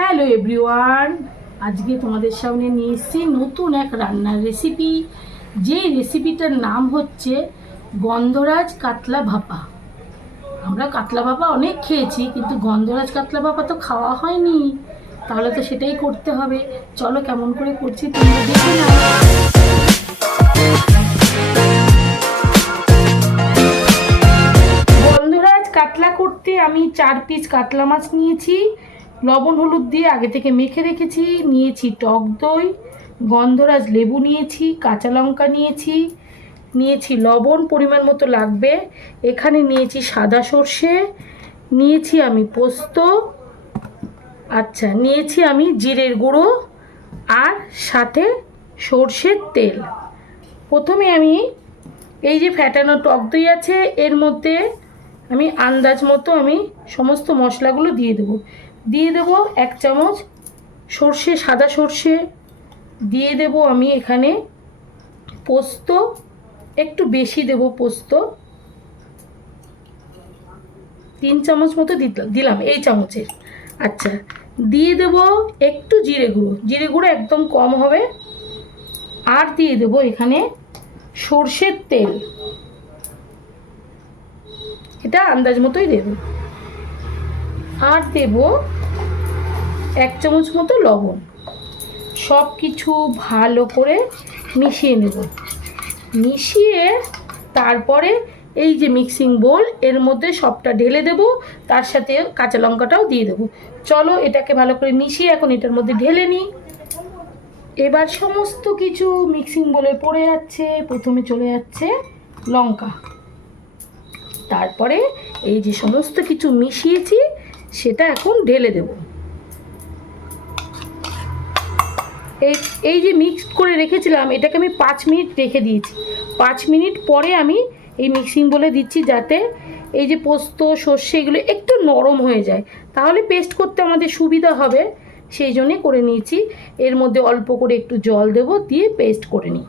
Hello everyone, আজকে তোমাদের সামনে নিয়ে এসেছি নতুন এক রান্নার রেসিপি। যে রেসিপিটার নাম হচ্ছে গন্ধরাজ কাতলা ভাপা। আমরা কাতলা ভাপা অনেক খেয়েছি, কিন্তু গন্ধরাজ কাতলা ভাপা তো খাওয়া হয়নি। তাহলে তো সেটাই করতে হবে। চলো কেমন করে করছি তোমরা দেখে নাও। গন্ধরাজ কাতলা করতে আমি 4 পিস কাতলা মাছ নিয়েছি, লবণ হলুদ দিয়ে আগে থেকে মেখে রেখেছি। নিয়েছি টক দই, গন্ধরাজ লেবু নিয়েছি, কাঁচা লঙ্কা নিয়েছি লবণ পরিমাণ মতো লাগবে। এখানে নিয়েছি সাদা সর্ষে, নিয়েছি আমি পোস্ত, নিয়েছি আমি জিরের গুঁড়ো আর সাথে সর্ষের তেল। প্রথমে আমি এই যে ফ্যাটানো টক দই আছে, এর মধ্যে আমি আন্দাজ মতো আমি সমস্ত মশলাগুলো দিয়ে দেবো 1 চামচ সর্ষে, সাদা সর্ষে দিয়ে দেব। আমি এখানে পোস্ত একটু বেশি দেব, পোস্ত 3 চামচ মতো দিলাম এই চামচের। দিয়ে দেব একটু জিরে গুঁড়ো একদম কম হবে। আর দিয়ে দেব এখানে সর্ষের তেল, এটা আন্দাজ মতোই দেব। আর দেব 1 চামচ মতো লবণ। সব কিছু ভালো করে মিশিয়ে নেব। মিশিয়ে তারপরে এই যে মিক্সিং বোল, এর মধ্যে সবটা ঢেলে দেব, তার সাথে কাঁচা লঙ্কাটাও দিয়ে দেবো। চলো এটাকে ভালো করে মিশিয়ে এখন এটার মধ্যে ঢেলে নিই। এবার সমস্ত কিছু মিক্সিং বোলে পড়ে যাচ্ছে। প্রথমে চলে যাচ্ছে লঙ্কা, তারপরে এই যে সমস্ত কিছু মিশিয়েছি সেটা এখন ঢেলে দেব। এই যে মিক্স করে রেখেছিলাম, এটাকে আমি 5 মিনিট রেখে দিয়েছি। 5 মিনিট পরে আমি এই মিক্সিং বলে দিচ্ছি, যাতে এই যে পোস্ত সর্ষে এগুলো একটু নরম হয়ে যায়, তাহলে পেস্ট করতে আমাদের সুবিধা হবে। সেই জন্যে করে নিয়েছি। এর মধ্যে অল্প করে একটু জল দেব, দিয়ে পেস্ট করে নিই।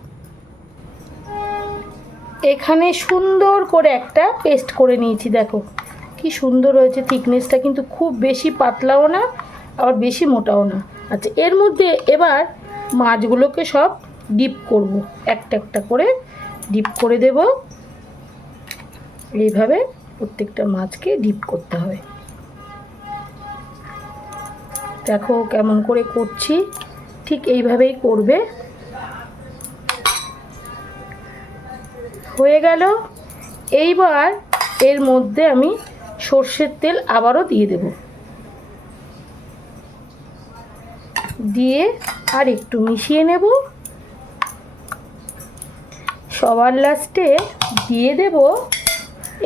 এখানে সুন্দর করে একটা পেস্ট করে নিয়েছি। দেখো কি সুন্দর হয়েছে, থিকনেসটা কিন্তু খুব বেশি পাতলাও না আবার বেশি মোটাও না। এর মধ্যে এবার মাছগুলোকে সব ডিপ করব, একটা একটা করে ডিপ করে দেব। এইভাবে প্রত্যেকটা মাছকে ডিপ করতে হবে। দেখো কেমন করে করছি, ঠিক এইভাবেই করবে। হয়ে গেল। এইবার এর মধ্যে আমি সর্ষের তেল আবারও দিয়ে দেব, দিয়ে আর একটু মিশিয়ে নেব। সবার লাস্টে দিয়ে দেব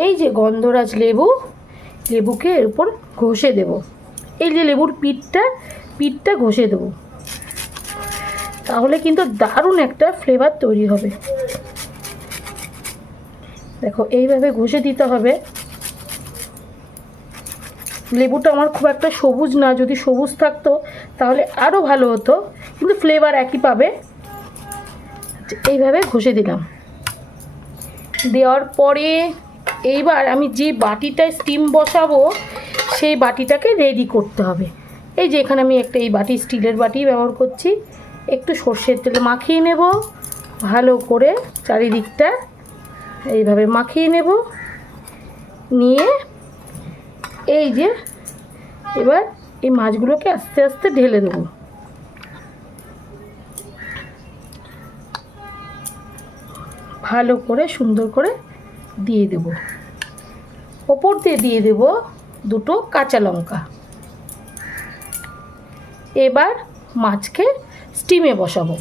এই যে গন্ধরাজ লেবুকে এর উপর ঘষে দেব। এই যে লেবুর পিঠটা ঘষে দেব, তাহলে কিন্তু দারুণ একটা ফ্লেভার তৈরি হবে। দেখো এইভাবে ঘষে দিতে হবে। লেবুটা আমার খুব একটা সবুজ না, যদি সবুজ থাকতো তাহলে আরও ভালো হতো, কিন্তু ফ্লেভার একই পাবে। এইভাবে ঘষে দিলাম। দেওয়ার পরে এইবার আমি যে বাটিটায় স্টিম বসাবো সেই বাটিটাকে রেডি করতে হবে। এই যে এখানে আমি একটা এই বাটি, স্টিলের বাটি ব্যবহার করছি। একটু সর্ষের তেল মাখিয়ে নেব, ভালো করে চারিদিকটা এইভাবে মাখিয়ে নেব। নিয়ে এই যে এবার এই মাছগুলোকে আস্তে আস্তে ঢেলে দেব। ভালো করে সুন্দর করে দিয়ে দেব। ওপর দিয়ে দেব 2টো কাঁচা লঙ্কা। এবার মাছকে স্টিমে বসাবো।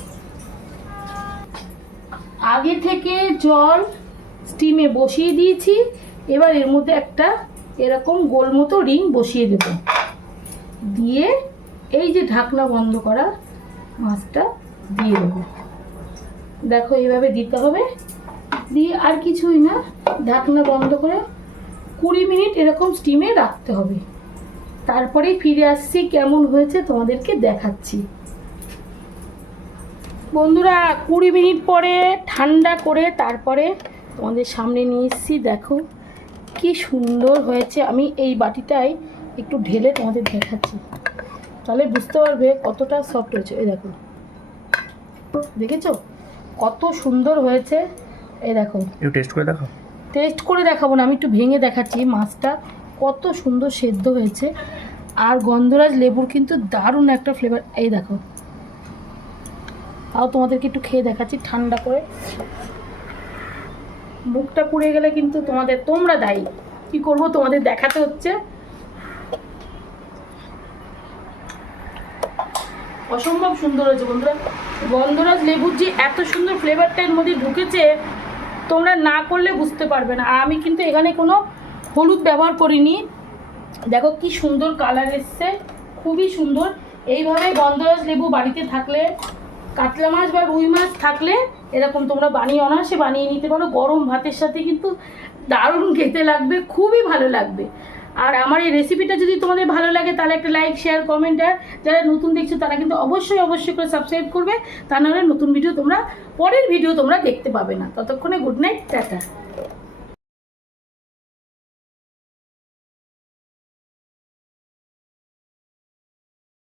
আগে থেকে জল স্টিমে বসিয়ে দিয়েছি। এবার এর মধ্যে একটা এরকম গোল মতো রিং বসিয়ে দেব, দিয়ে এই যে ঢাকনা বন্ধ করা মাছটা দিয়ে দেবো। দেখো এইভাবে দিতে হবে, দিয়ে আর কিছুই না, ঢাকনা বন্ধ করে 20 মিনিট এরকম স্টিমে রাখতে হবে। তারপরে ফিরে আসছি, কেমন হয়েছে তোমাদেরকে দেখাচ্ছি। বন্ধুরা 20 মিনিট পরে ঠান্ডা করে তারপরে তোমাদের সামনে নিয়ে এসেছি। দেখো কি সুন্দর হয়েছে। আমি এই বাটিটায় একটু ঢেলে তোমাদের দেখাচ্ছি। তাহলে বুঝতে পারবে কতটা সফট হয়েছে। এই দেখো, দেখেছো কত সুন্দর হয়েছে। এই দেখো, একটু টেস্ট করে দেখো। টেস্ট করে দেখাবো না, আমি একটু ভেঙে দেখাচ্ছি মাছটা কত সুন্দর সেদ্ধ হয়েছে। আর গন্ধরাজ লেবুর কিন্তু দারুণ একটা ফ্লেভার। এই দেখো, তাও তোমাদেরকে একটু খেয়ে দেখাচ্ছি ঠান্ডা করে। মুখটা পুড়ে গেলে কিন্তু তোমরা দায়ী, কি করবো, তোমাদের দেখাতে হচ্ছে। অসম্ভব সুন্দর হয়েছে বন্ধুরা। গন্ধরাজ লেবুর যে এত সুন্দর ফ্লেভারটা এর মধ্যে ঢুকেছে, তোমরা না করলে বুঝতে পারবে না। আর আমি কিন্তু এখানে কোনো হলুদ ব্যবহার করিনি। দেখো কি সুন্দর কালার এসছে, খুবই সুন্দর। এইভাবে গন্ধরাজ লেবু বাড়িতে থাকলে, কাতলা মাছ বা রুই মাছ থাকলে এরকম তোমরা বানিয়ে অনায়াসে বানিয়ে নিতে পারো। গরম ভাতের সাথে কিন্তু দারুণ খেতে লাগবে, খুবই ভালো লাগবে। আর আমার এই রেসিপিটা যদি তোমাদের ভালো লাগে তাহলে একটা লাইক, শেয়ার, কমেন্ট, আর যারা নতুন দেখছো তারা কিন্তু অবশ্যই করে সাবস্ক্রাইব করবে। তা নাহলে নতুন ভিডিও পরের ভিডিও তোমরা দেখতে পাবে না। ততক্ষণে গুড নাইট, টাটা।